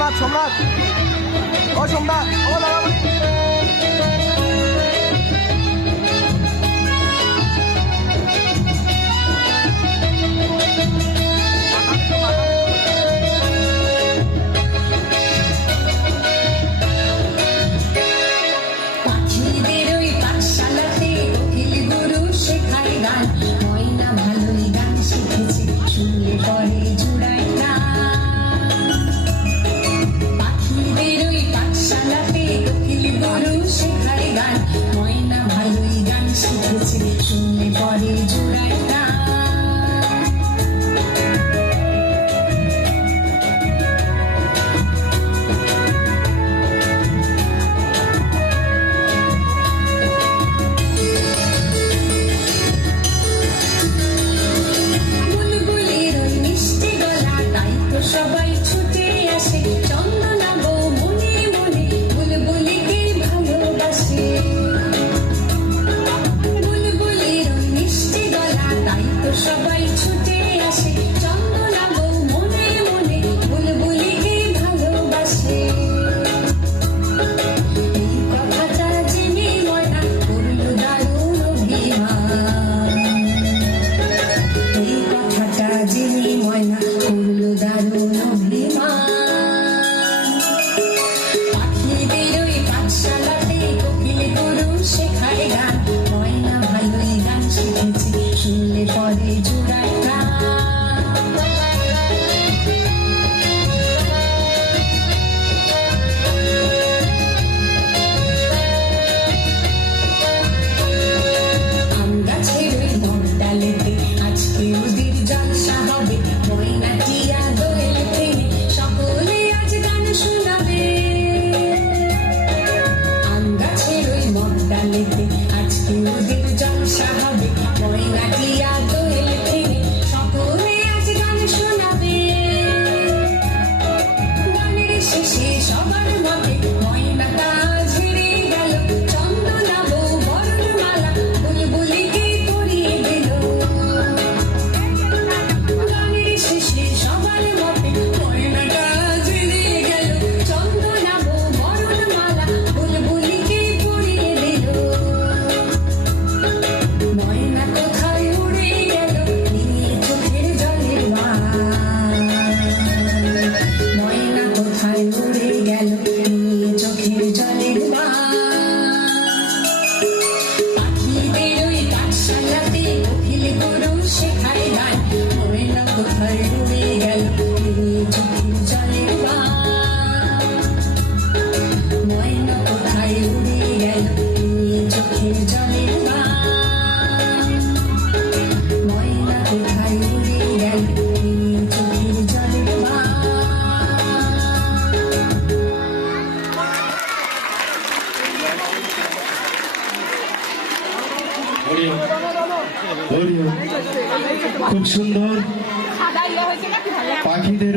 সোমনাথ সোমনাথ ও সোমনাথ ও দাদা সবাই ছুটে আসে চন্দনা বউ মনে মনে বুলবুলিকে ভালোবাসে। এই কথাটা জেনে ময়না করল দারুণ অভিমান। এই কথাটা জেনে ময়না করল দারুণ অভিমান। পাখিদের ওই পাঠশালাতে কোকিল গরু শেখায় গান। ময়না ভালোই গান শিখেছে, শুনলে পরে জোড়ায় আম গাছের ওই মগডালেতে আজকে ওদের জলসা হবে। ময়না টিয়া দোয়েল টেনে সকলে আজ গান শোনাবে। আম গাছের ওই মগডালেতে আজকে ওদের জলসা হবে। ময়না টিয়া দোয়েল টেনে সকলে আজ গান শোনাবে। গানের শেষে সবার মতে ময়না তা ঝেড়ে গেল। চন্দনা বউ বরণমালা বুলবুলিকে পরিয়ে দিল। গানের শেষে সবার মতে ময়না তা ঝেড়ে গেল। চন্দনা বউ বরণমালা বুলবুলিকে পরিয়ে দিল। ময়না কোথায় উড়ে গেল নীল চোখের জলের বান। ময়না কোথায় উড়ে গেল নীল চোখের জলের বান। পাখিদের ওই পাঠশালাতে কোকিল গরু শেখায় গান। ময়না কোথায় উড়ে গেল নীল চোখের জলের বান। ময়না কোথায় উড়ে গেল নীল চোখের জলের বান। ময়না কোথায় উড়ে গেল নীল চোখের জলের বান। খুব সুন্দর পাখিদের